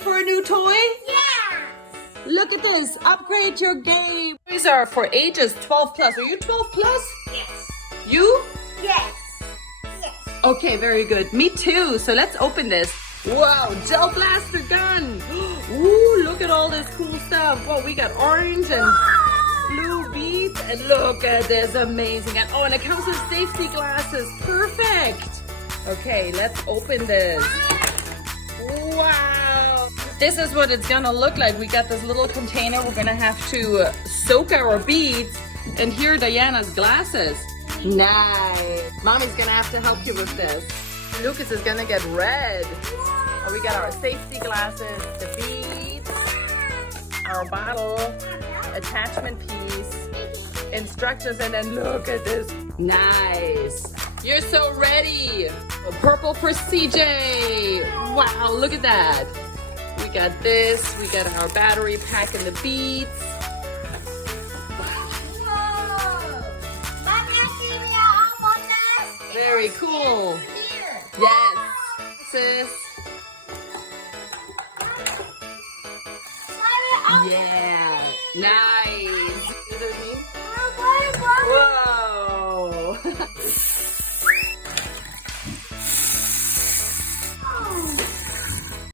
for a new toy? Yeah. Look at this. Upgrade your game. These are for ages 12 plus. Are you 12 plus? Yes. You? Yes. Yes. Okay, very good. Me too. So let's open this. Wow, gel blaster gun. Ooh, look at all this cool stuff. Whoa, we got orange and blue beads. And look at this, amazing. And oh, and it comes with safety glasses. Perfect. Okay, let's open this. Wow. This is what it's gonna look like. We got this little container. We're gonna have to soak our beads. And here are Diana's glasses. Nice. Mommy's gonna have to help you with this. Lucas is gonna get red. Oh, we got our safety glasses, the beads, our bottle, attachment piece, instructions, and then look at this. Nice. You're so ready. Purple for CJ. Wow, look at that. We got this. We got our battery pack and the beads. Very cool. Yes. Sis. Yeah. Nice. Whoa.